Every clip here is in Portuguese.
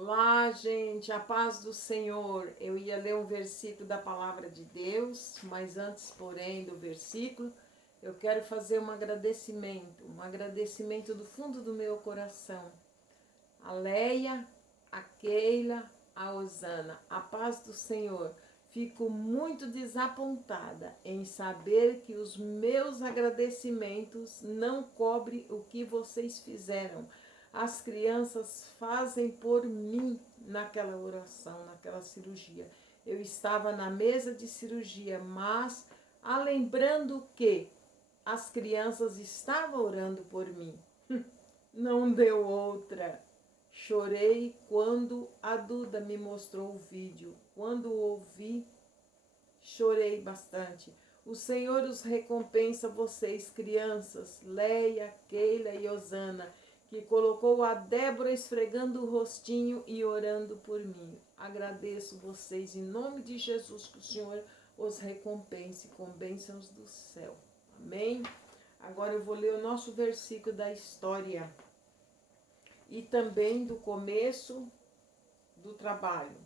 Olá, gente, a paz do Senhor. Eu ia ler um versículo da palavra de Deus, mas antes, porém, do versículo, eu quero fazer um agradecimento do fundo do meu coração. A Leia, a Keila, a Osana, a paz do Senhor. Fico muito desapontada em saber que os meus agradecimentos não cobrem o que vocês fizeram. As crianças fazem por mim naquela oração, naquela cirurgia. Eu estava na mesa de cirurgia, mas lembrando que as crianças estavam orando por mim. Não deu outra. Chorei quando a Duda me mostrou o vídeo. Quando ouvi, chorei bastante. O Senhor os recompensa vocês, crianças, Leia, Keila e Osana, que colocou a Débora esfregando o rostinho e orando por mim. Agradeço vocês em nome de Jesus, que o Senhor os recompense com bênçãos do céu. Amém? Agora eu vou ler o nosso versículo da história e também do começo do trabalho.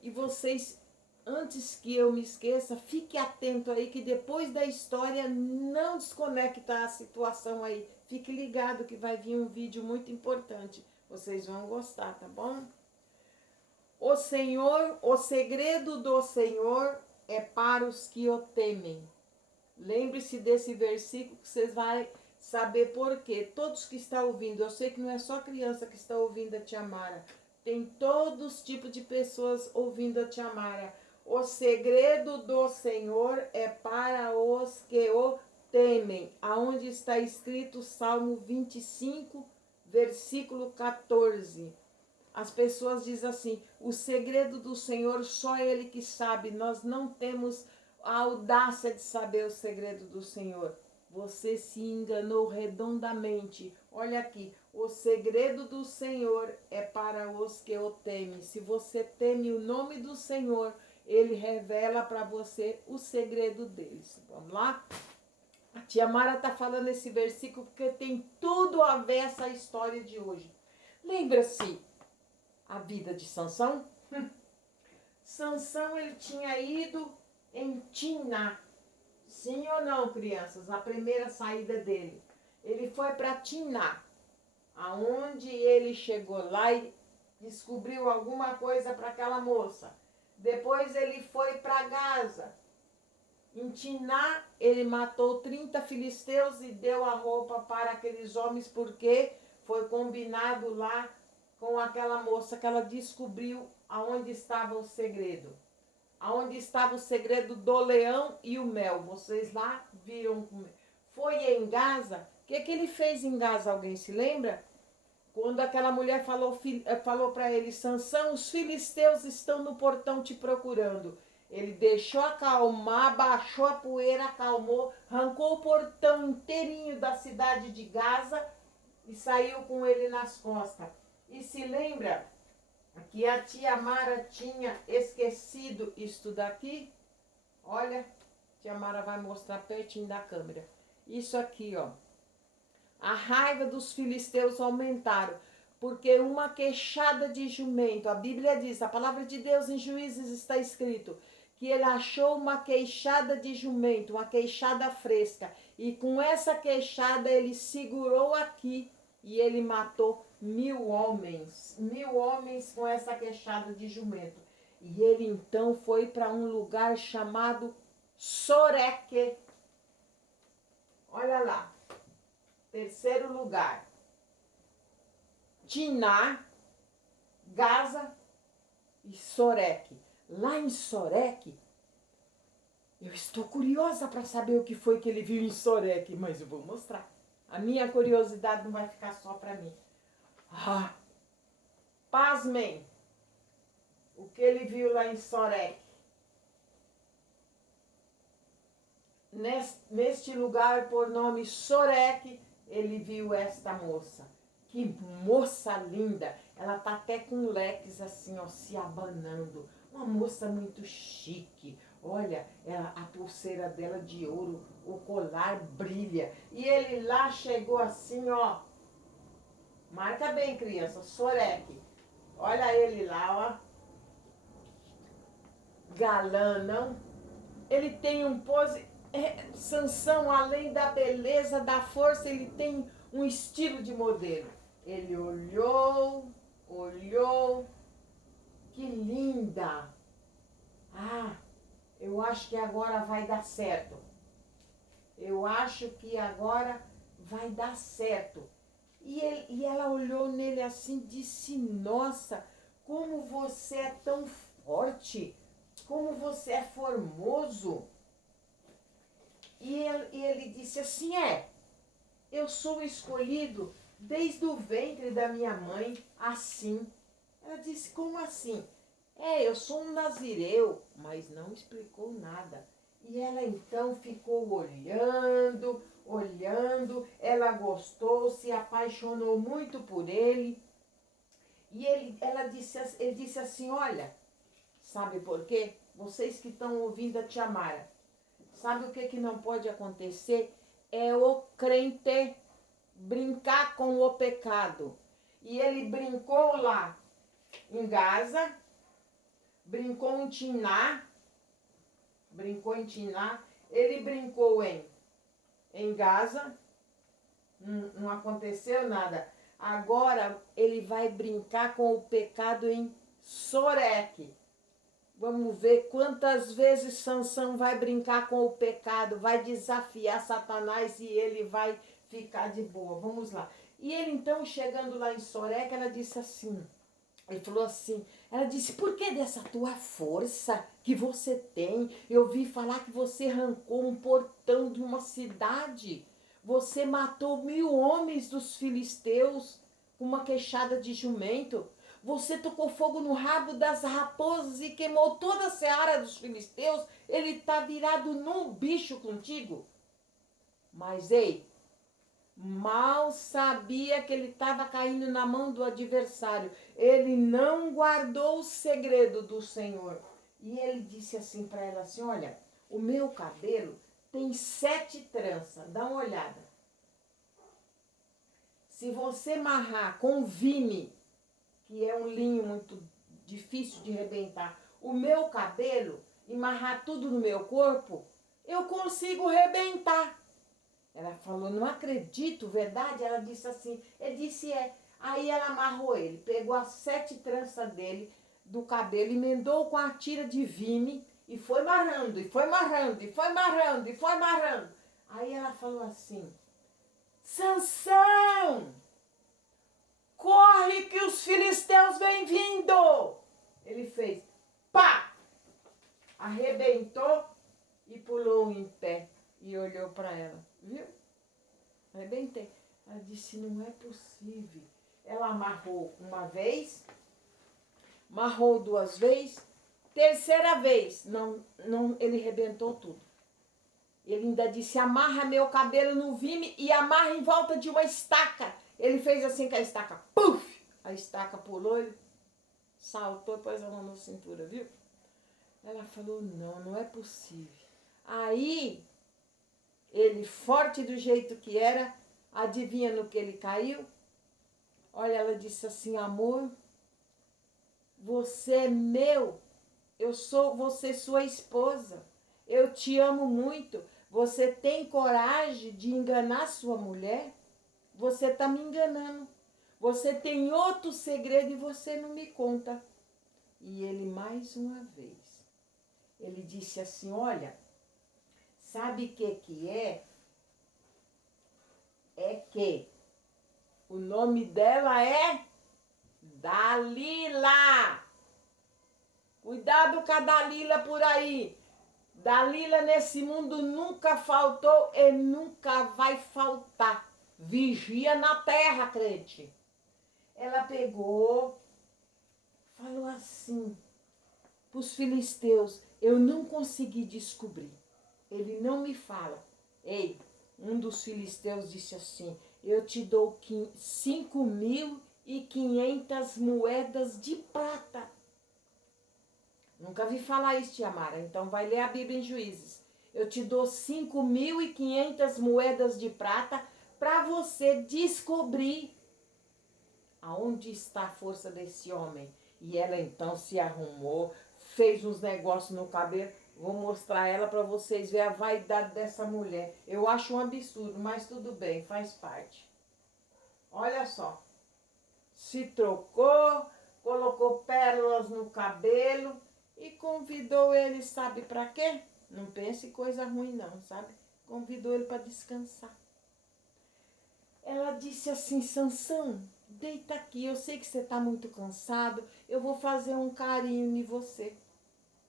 E vocês, antes que eu me esqueça, fique atento aí que depois da história não desconecta a situação aí. Fique ligado que vai vir um vídeo muito importante. Vocês vão gostar, tá bom? O Senhor, o segredo do Senhor é para os que o temem. Lembre-se desse versículo que vocês vão saber por quê. Todos que estão ouvindo, eu sei que não é só criança que está ouvindo a Tia Mara. Tem todos os tipos de pessoas ouvindo a Tia Mara. O segredo do Senhor é para os que o temem. Aonde está escrito Salmo 25, versículo 14. As pessoas dizem assim, o segredo do Senhor só Ele que sabe. Nós não temos a audácia de saber o segredo do Senhor. Você se enganou redondamente. Olha aqui, o segredo do Senhor é para os que o temem. Se você teme o nome do Senhor, Ele revela para você o segredo deles. Vamos lá? A tia Mara está falando esse versículo porque tem tudo a ver essa história de hoje. Lembra-se a vida de Sansão? Sansão, ele tinha ido em Timná. Sim ou não, crianças? A primeira saída dele. Ele foi para Timná, aonde ele chegou lá e descobriu alguma coisa para aquela moça. Depois ele foi para Gaza. Em Timná, ele matou 30 filisteus e deu a roupa para aqueles homens, porque foi combinado lá com aquela moça que ela descobriu aonde estava o segredo. Aonde estava o segredo do leão e o mel. Vocês lá viram. Foi em Gaza. O que ele fez em Gaza? Alguém se lembra? Quando aquela mulher falou para ele, Sansão, os filisteus estão no portão te procurando. Ele deixou acalmar, baixou a poeira, acalmou, arrancou o portão inteirinho da cidade de Gaza e saiu com ele nas costas. E se lembra que a tia Mara tinha esquecido isto daqui? Olha, a tia Mara vai mostrar pertinho da câmera. Isso aqui, ó. A raiva dos filisteus aumentaram, porque uma queixada de jumento, a Bíblia diz, a palavra de Deus em Juízes está escrito, que ele achou uma queixada de jumento, uma queixada fresca, e com essa queixada ele segurou aqui e ele matou 1000 homens. 1000 homens com essa queixada de jumento. E ele então foi para um lugar chamado Soreque. Olha lá. Terceiro lugar. Timná, Gaza e Soreque. Lá em Soreque, eu estou curiosa para saber o que foi que ele viu em Soreque, mas eu vou mostrar. A minha curiosidade não vai ficar só para mim. Ah, pasmem, o que ele viu lá em Soreque. Neste lugar, por nome Soreque, ele viu esta moça. Que moça linda! Ela tá até com leques assim, ó, se abanando. Uma moça muito chique. Olha, a pulseira dela de ouro, o colar brilha. E ele lá chegou assim, ó. Marca bem, criança, Soreque. Olha ele lá, ó. Galã, não? Ele tem um pose. Sansão, além da beleza, da força, ele tem um estilo de modelo. Ele olhou, olhou. Que linda! Ah, eu acho que agora vai dar certo. Eu acho que agora vai dar certo. E ela olhou nele assim e disse, nossa, como você é tão forte, como você é formoso. E ele disse assim, eu sou escolhido desde o ventre da minha mãe, assim. Ela disse, como assim? Eu sou um nazireu, mas não explicou nada. E ela então ficou olhando, olhando, ela gostou, se apaixonou muito por ele. E ele disse assim, olha, sabe por quê? Vocês que estão ouvindo a tia Mara, sabe o que não pode acontecer? É o crente brincar com o pecado. E ele brincou lá em Gaza, brincou em Tiná, ele brincou em Gaza, não aconteceu nada. Agora ele vai brincar com o pecado em Soreque. Vamos ver quantas vezes Sansão vai brincar com o pecado, vai desafiar Satanás e ele vai ficar de boa. Vamos lá. E ele então, chegando lá em Soreque, ela disse assim, ele falou assim, ela disse, por que dessa tua força que você tem? Eu ouvi falar que você arrancou um portão de uma cidade. Você matou 1000 homens dos filisteus com uma queixada de jumento. Você tocou fogo no rabo das raposas e queimou toda a seara dos filisteus. Ele está virado num bicho contigo. Mas ei, mal sabia que ele estava caindo na mão do adversário. Ele não guardou o segredo do Senhor. E ele disse assim para ela assim, olha, o meu cabelo tem 7 tranças, dá uma olhada. Se você amarrar com vime, que é um linho muito difícil de rebentar, o meu cabelo e amarrar tudo no meu corpo, eu consigo rebentar. Ela falou, não acredito, verdade? Ela disse assim, ele disse Aí ela amarrou ele, pegou as 7 tranças dele, do cabelo, emendou com a tira de vime e foi amarrando, e foi amarrando, e foi amarrando, e foi amarrando. Aí ela falou assim, Sansão, corre que os filisteus vêm vindo. Ele fez, pá, arrebentou e pulou em pé e olhou para ela, viu? Arrebentei. Ela disse, não é possível. Ela amarrou uma vez, amarrou 2 vezes, terceira vez, não, ele arrebentou tudo. Ele ainda disse, amarra meu cabelo no vime e amarra em volta de uma estaca. Ele fez assim com a estaca, puf! A estaca pulou, ele saltou e pôs a mão na cintura, viu? Ela falou, não é possível. Aí, ele, forte do jeito que era, adivinha no que ele caiu? Olha, ela disse assim, amor, você é meu, você é sua esposa, eu te amo muito, você tem coragem de enganar sua mulher? Você está me enganando, você tem outro segredo e você não me conta. E ele mais uma vez, ele disse assim, olha, sabe o que é? É que o nome dela é Dalila. Cuidado com a Dalila por aí. Dalila nesse mundo nunca faltou e nunca vai faltar. Vigia na terra, crente. Ela pegou, falou assim para os filisteus, eu não consegui descobrir. Ele não me fala. Ei, um dos filisteus disse assim, eu te dou 5.500 moedas de prata. Nunca vi falar isso, tia Mara, então vai ler a Bíblia em Juízes. Eu te dou 5.500 moedas de prata para você descobrir aonde está a força desse homem? E ela então se arrumou, fez uns negócios no cabelo. Vou mostrar ela para vocês verem a vaidade dessa mulher. Eu acho um absurdo, mas tudo bem, faz parte. Olha só. Se trocou, colocou pérolas no cabelo e convidou ele, sabe para quê? Não pense em coisa ruim não, sabe? Convidou ele para descansar. Ela disse assim: Sansão, deita aqui, eu sei que você está muito cansado, eu vou fazer um carinho em você.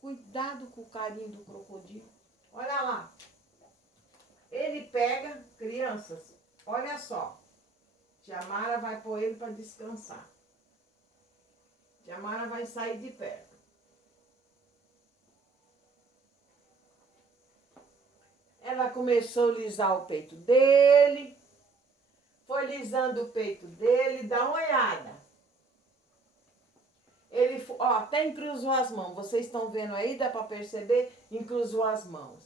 Cuidado com o carinho do crocodilo. Olha lá. Ele pega, crianças, olha só. Tia Mara vai pôr ele para descansar. Tia Mara vai sair de perto. Ela começou a lisar o peito dele. Foi lisando o peito dele, dá uma olhada. Ele, ó, até encruzou as mãos. Vocês estão vendo aí, dá para perceber? Encruzou as mãos.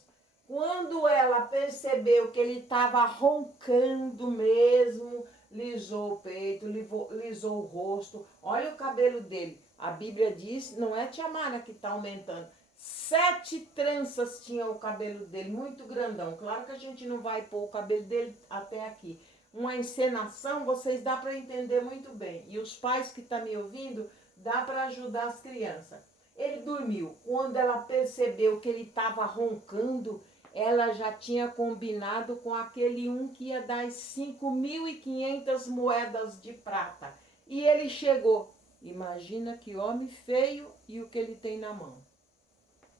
Quando ela percebeu que ele estava roncando mesmo, lisou o peito, lisou o rosto. Olha o cabelo dele. A Bíblia diz, não é tia Mara que está aumentando. 7 tranças tinha o cabelo dele, muito grandão. Claro que a gente não vai pôr o cabelo dele até aqui. Uma encenação, vocês dá para entender muito bem. E os pais que estão me ouvindo, dá para ajudar as crianças. Ele dormiu. Quando ela percebeu que ele estava roncando, ela já tinha combinado com aquele um que ia dar 5.500 moedas de prata. E ele chegou. Imagina que homem feio e o que ele tem na mão.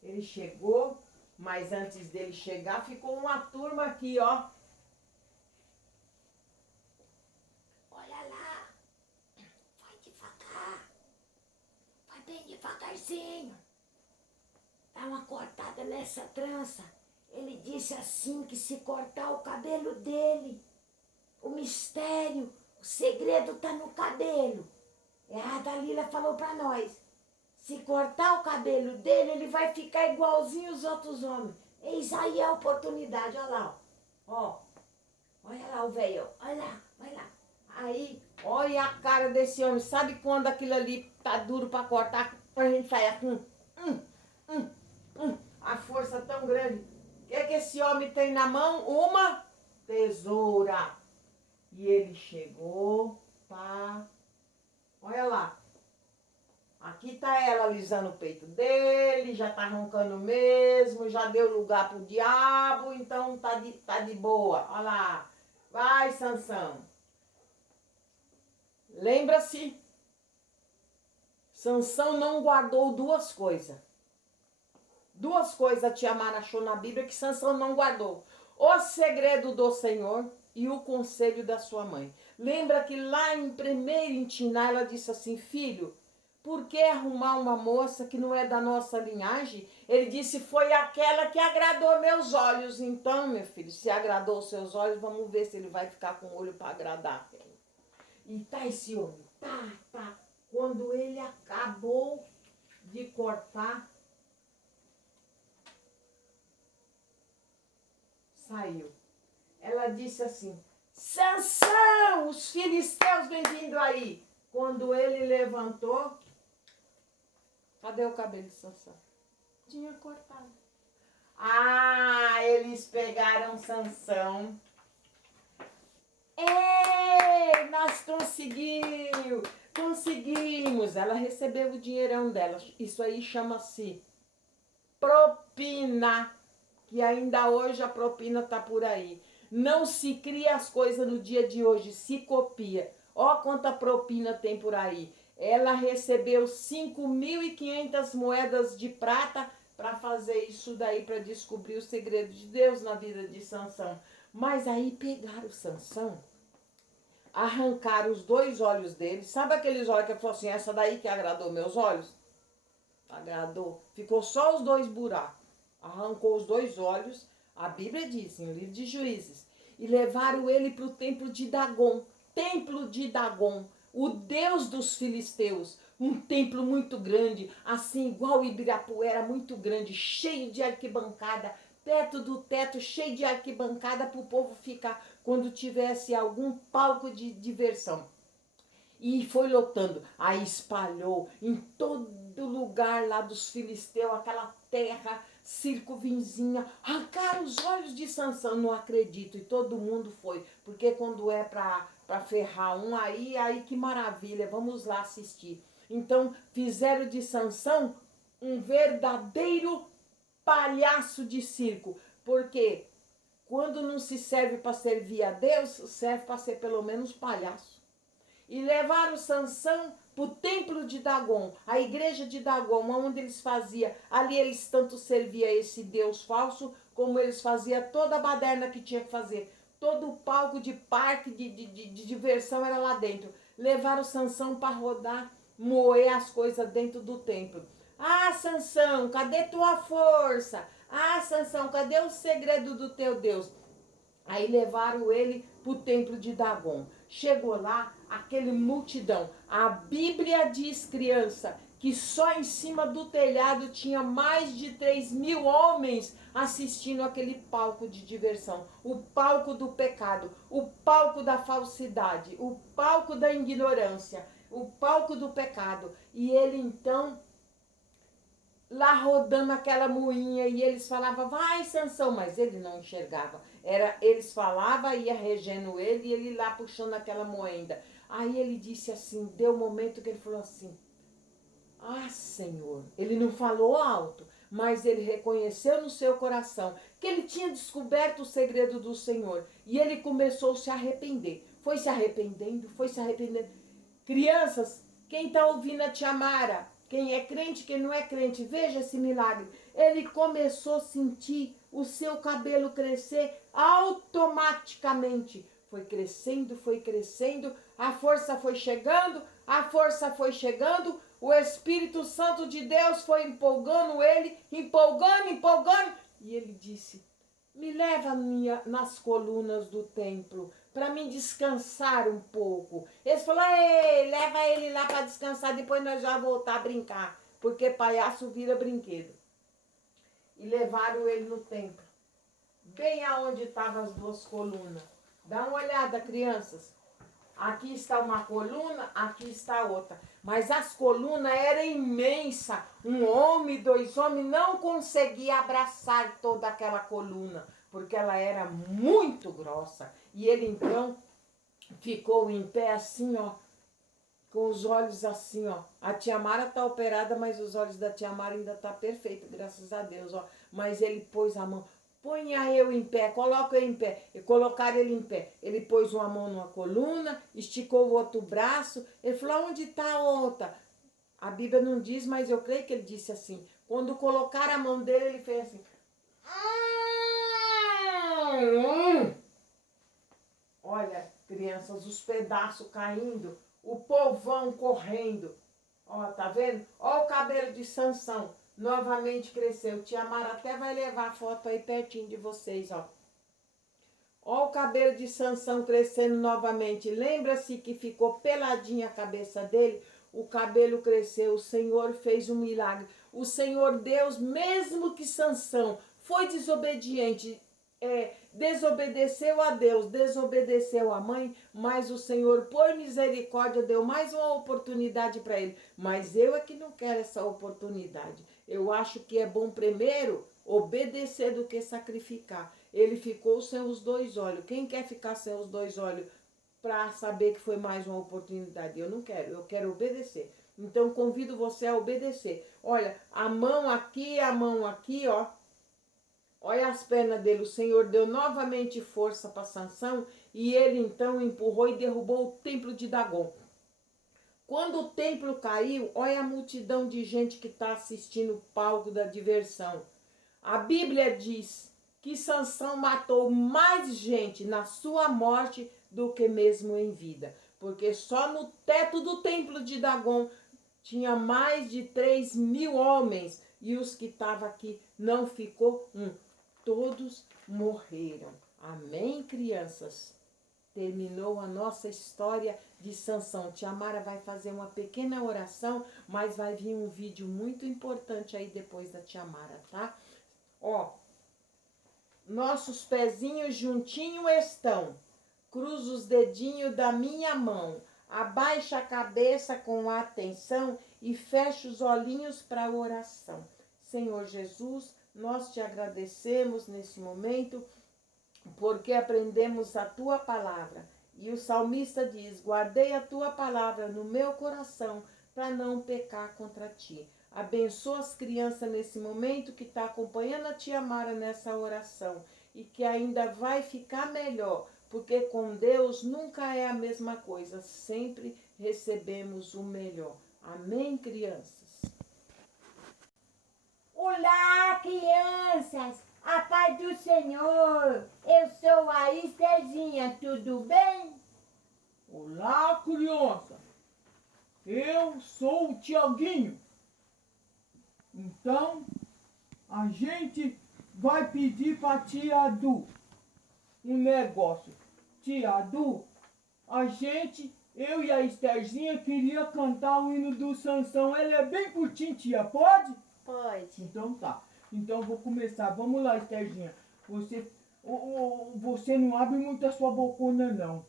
Ele chegou, mas antes dele chegar, ficou uma turma aqui, ó. Olha lá. Vai devagar. Vai bem devagarzinho. Dá uma cortada nessa trança. Ele disse assim que se cortar o cabelo dele, o mistério, o segredo tá no cabelo. A Dalila falou pra nós. Se cortar o cabelo dele, ele vai ficar igualzinho os outros homens. Eis aí a oportunidade, olha lá. Ó, olha lá o velho, olha lá, olha lá. Aí, olha a cara desse homem. Sabe quando aquilo ali tá duro pra cortar? A gente faz assim, a força tão grande. O que esse homem tem na mão? Uma tesoura. E ele chegou, pá. Olha lá. Aqui tá ela alisando o peito dele, já tá roncando mesmo, já deu lugar pro diabo, então tá de boa. Olha lá. Vai, Sansão. Lembra-se, Sansão não guardou 2 coisas. 2 coisas a tia Mara achou na Bíblia que Sansão não guardou. O segredo do Senhor e o conselho da sua mãe. Lembra que lá em 1 Tiná ela disse assim: filho, por que arrumar uma moça que não é da nossa linhagem? Ele disse, foi aquela que agradou meus olhos. Então, meu filho, se agradou os seus olhos, vamos ver se ele vai ficar com o olho para agradar. E tá esse homem, tá. Quando ele acabou de cortar, saiu. Ela disse assim, Sansão, os filisteus vêm vindo aí. Quando ele levantou, cadê o cabelo de Sansão? Tinha cortado. Ah, eles pegaram Sansão. Ei, nós conseguimos. Ela recebeu o dinheirão dela. Isso aí chama-se propina. Que ainda hoje a propina tá por aí. Não se cria as coisas no dia de hoje, se copia. Ó quanta propina tem por aí. Ela recebeu 5.500 moedas de prata para fazer isso daí, para descobrir o segredo de Deus na vida de Sansão. Mas aí pegaram Sansão, arrancaram os 2 olhos dele. Sabe aqueles olhos que ele falou assim, essa daí que agradou meus olhos? Agradou. Ficou só os 2 buracos. Arrancou os 2 olhos, a Bíblia diz, no livro de Juízes, e levaram ele para o templo de Dagom. Templo de Dagom, o deus dos filisteus. Um templo muito grande, assim igual o Ibirapuera, muito grande, cheio de arquibancada, perto do teto, cheio de arquibancada para o povo ficar quando tivesse algum palco de diversão. E foi lotando. Aí espalhou em todo lugar lá dos filisteus, aquela terra circunvizinha. Arrancaram os olhos de Sansão, não acredito. E todo mundo foi. Porque quando é para ferrar um aí que maravilha, vamos lá assistir. Então fizeram de Sansão um verdadeiro palhaço de circo. Porque quando não se serve para servir a Deus, serve para ser pelo menos palhaço. E levaram Sansão para o templo de Dagon, a igreja de Dagon, onde eles faziam, ali eles tanto serviam esse Deus falso, como eles faziam toda a baderna que tinha que fazer. Todo o palco de parque, de diversão era lá dentro. Levaram Sansão para rodar, moer as coisas dentro do templo. Ah, Sansão, cadê tua força? Ah, Sansão, cadê o segredo do teu Deus? Aí levaram ele para o templo de Dagon. Chegou lá, aquele multidão. A Bíblia diz, criança, que só em cima do telhado tinha mais de 3.000 homens assistindo aquele palco de diversão. O palco do pecado, o palco da falsidade, o palco da ignorância, o palco do pecado. E ele então lá rodando aquela moinha, e eles falavam, vai Sansão, mas ele não enxergava. Eles falavam, ia regendo ele, e ele lá puxando aquela moenda. Aí ele disse assim, deu um momento que ele falou assim, ah, Senhor. Ele não falou alto, mas ele reconheceu no seu coração que ele tinha descoberto o segredo do Senhor. E ele começou a se arrepender. Foi se arrependendo, foi se arrependendo. Crianças, quem está ouvindo a tia Mara, quem é crente, quem não é crente, veja esse milagre. Ele começou a sentir o seu cabelo crescer automaticamente. Foi crescendo, a força foi chegando, o Espírito Santo de Deus foi empolgando ele, empolgando. E ele disse, me leva nas colunas do templo, para me descansar um pouco. Eles falaram, ei, leva ele lá para descansar, depois nós já voltar a brincar, porque palhaço vira brinquedo. E levaram ele no templo, bem aonde estavam as duas colunas. Dá uma olhada, crianças. Aqui está uma coluna, aqui está outra. Mas as colunas eram imensas. Um homem, 2 homens não conseguiam abraçar toda aquela coluna, porque ela era muito grossa. E ele então ficou em pé assim, ó, com os olhos assim, ó. A tia Mara tá operada, mas os olhos da tia Mara ainda tá perfeito, graças a Deus, ó. Mas ele pôs a mão, ponha eu em pé, coloca eu em pé. E colocaram ele em pé. Ele pôs uma mão numa coluna, esticou o outro braço. Ele falou, onde está a outra? A Bíblia não diz, mas eu creio que ele disse assim. Quando colocaram a mão dele, ele fez assim. Olha, crianças, os pedaços caindo, o povão correndo. Ó, tá vendo? Ó o cabelo de Sansão. Novamente cresceu. Tia Mara até vai levar a foto aí pertinho de vocês, ó. Ó o cabelo de Sansão crescendo novamente. Lembra-se que ficou peladinha a cabeça dele? O cabelo cresceu, o Senhor fez um milagre. O Senhor Deus, mesmo que Sansão foi desobediente, desobedeceu a Deus, desobedeceu a mãe, mas o Senhor, por misericórdia, deu mais uma oportunidade para ele. Mas eu é que não quero essa oportunidade. Eu acho que é bom primeiro obedecer do que sacrificar. Ele ficou sem os 2 olhos. Quem quer ficar sem os 2 olhos para saber que foi mais uma oportunidade? Eu não quero, eu quero obedecer. Então convido você a obedecer. Olha, a mão aqui, ó. Olha as pernas dele. O Senhor deu novamente força para Sansão e ele então empurrou e derrubou o templo de Dagon. Quando o templo caiu, olha a multidão de gente que está assistindo o palco da diversão. A Bíblia diz que Sansão matou mais gente na sua morte do que mesmo em vida. Porque só no teto do templo de Dagon tinha mais de 3.000 homens. E os que estavam aqui não ficou um. Todos morreram. Amém, crianças? Terminou a nossa história de Sansão. Tia Mara vai fazer uma pequena oração, mas vai vir um vídeo muito importante aí depois da Tia Mara, tá? Ó, nossos pezinhos juntinhos estão. Cruza os dedinhos da minha mão. Abaixa a cabeça com atenção e fecha os olhinhos para a oração. Senhor Jesus, nós te agradecemos nesse momento porque aprendemos a tua palavra. E o salmista diz: guardei a tua palavra no meu coração para não pecar contra ti. Abençoa as crianças nesse momento que está acompanhando a tia Mara nessa oração e que ainda vai ficar melhor, porque com Deus nunca é a mesma coisa, sempre recebemos o melhor. Amém, crianças? Olá, crianças! A paz do Senhor! Eu sou a Estherzinha, tudo bem? Olá, criança! Eu sou o Tiaguinho. Então, a gente vai pedir para tia Du um negócio. Tia Du, eu e a Estherzinha queria cantar o hino do Sansão. Ele é bem curtinho, tia, pode? Pode. Então tá. Então vou começar. Vamos lá, Estherzinha. Você não abre muito a sua bocona, não.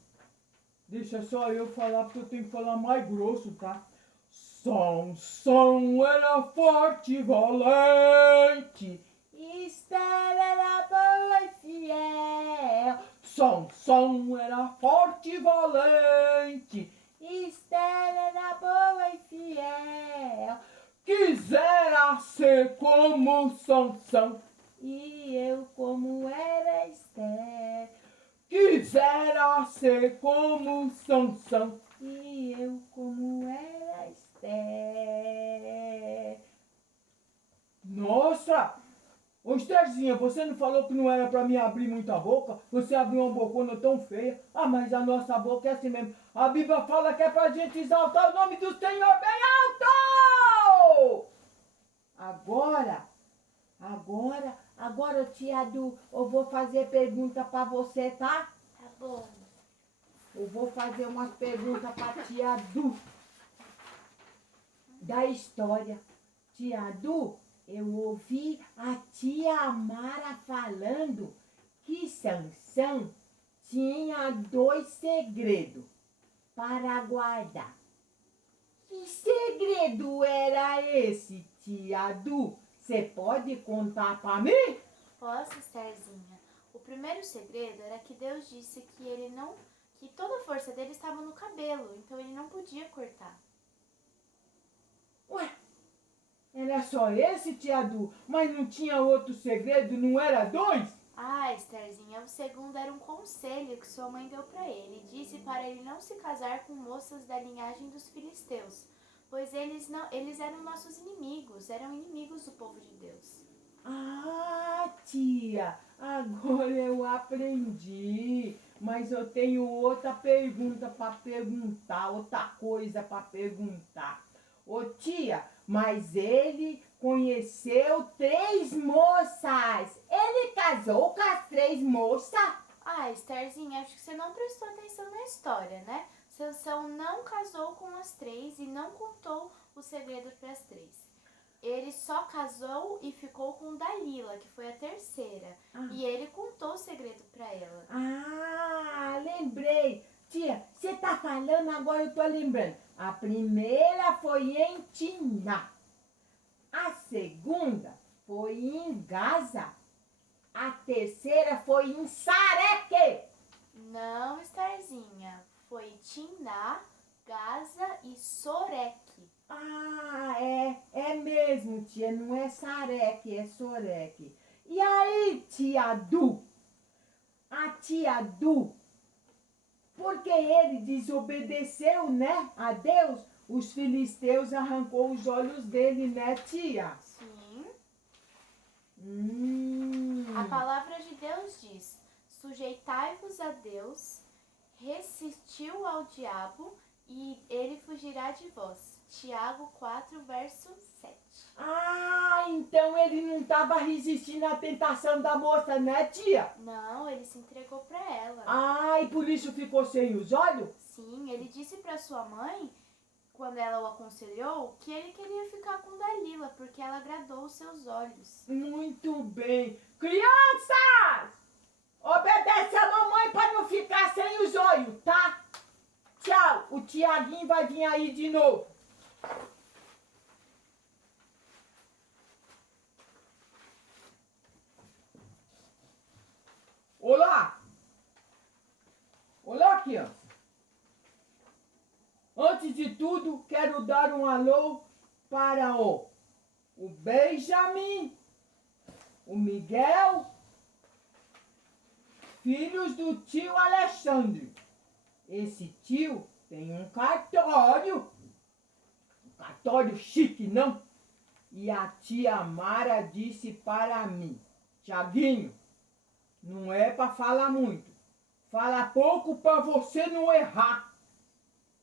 Deixa só eu falar, porque eu tenho que falar mais grosso, tá? Sansão era forte e valente. Esther era boa e fiel. Sansão era forte e valente. Esther era boa e fiel. Quisera ser como Sansão. E eu como era Esther. Quisera ser como Sansão. E eu como era Esther. Nossa! Ô Estherzinha, você não falou que não era pra mim abrir muita boca? Você abriu uma bocona tão feia. Ah, mas a nossa boca é assim mesmo. A Bíblia fala que é pra gente exaltar o nome do Senhor bem alto! Agora, tia Du, eu vou fazer pergunta pra você, tá? Tá bom. Eu vou fazer umas perguntas pra tia Du. Da história. Tia Du, eu ouvi a tia Mara falando que Sansão tinha 2 segredos para guardar. Que segredo era esse, tia Du? Você pode contar para mim? Posso, Estherzinha? O primeiro segredo era que Deus disse que toda a força dele estava no cabelo, então ele não podia cortar. Ué, era só esse, tia Du? Mas não tinha outro segredo? Não era 2? Ah, Estherzinha, o segundo era um conselho que sua mãe deu para ele. Disse para ele não se casar com moças da linhagem dos filisteus, pois eles eram nossos inimigos, eram inimigos do povo de Deus. Ah, tia, agora eu aprendi. Mas eu tenho outra pergunta para perguntar, outra coisa para perguntar. Ô tia, mas ele conheceu 3 moças. Ele casou com as 3 moças? Ah, Estherzinha, acho que você não prestou atenção na história, né? Sansão não casou com as 3 e não contou o segredo para as 3. Ele só casou e ficou com Dalila, que foi a terceira. E ele contou o segredo para ela. Ah, lembrei. Tia, você tá falando, agora eu tô lembrando. A primeira foi em Timná. A segunda foi em Gaza. A terceira foi em Sareque. Não, Estherzinha. Foi Timná, Gaza e Soreque. Ah, é mesmo, tia. Não é Sareque, é Soreque. E aí, tia Du? A tia Du, porque ele desobedeceu, né, a Deus, os filisteus arrancou os olhos dele, né, tia? Sim. Hum. A palavra de Deus diz: sujeitai-vos a Deus, resistiu ao diabo e ele fugirá de vós. Tiago 4, verso 7. Ah, então ele não estava resistindo à tentação da moça, né, tia? Não, ele se entregou para ela. Ah, e por isso ficou sem os olhos? Sim, ele disse para sua mãe, quando ela o aconselhou, que ele queria ficar com Dalila, porque ela agradou os seus olhos. Muito bem. Crianças! Obedece a mamãe para não ficar sem os olhos, tá? Tchau, o Tiaguinho vai vir aí de novo. Olá! Olá, criança! Antes de tudo, quero dar um alô para o Benjamin, o Miguel, filhos do tio Alexandre. Esse tio tem um cartório chique, não? E a tia Mara disse para mim, Tiaguinho, não é para falar muito. Fala pouco para você não errar.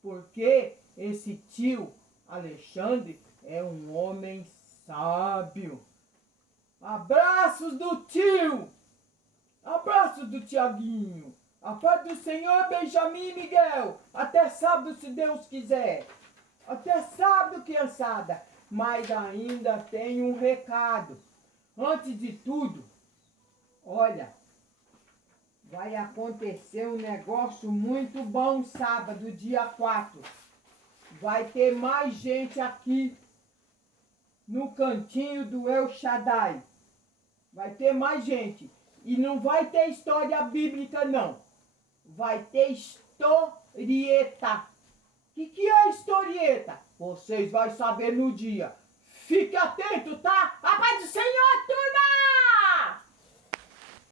Porque esse tio Alexandre é um homem sábio. Abraços do tio. Abraços do Tiaguinho. A paz do Senhor, Benjamin e Miguel. Até sábado, se Deus quiser. Até sábado, criançada. Mas ainda tem um recado. Antes de tudo, olha, vai acontecer um negócio muito bom sábado, dia 4. Vai ter mais gente aqui no cantinho do El Shaddai. Vai ter mais gente. E não vai ter história bíblica, não. Vai ter historieta. O que é historieta? Vocês vão saber no dia. Fique atento, tá? A paz do Senhor, turma!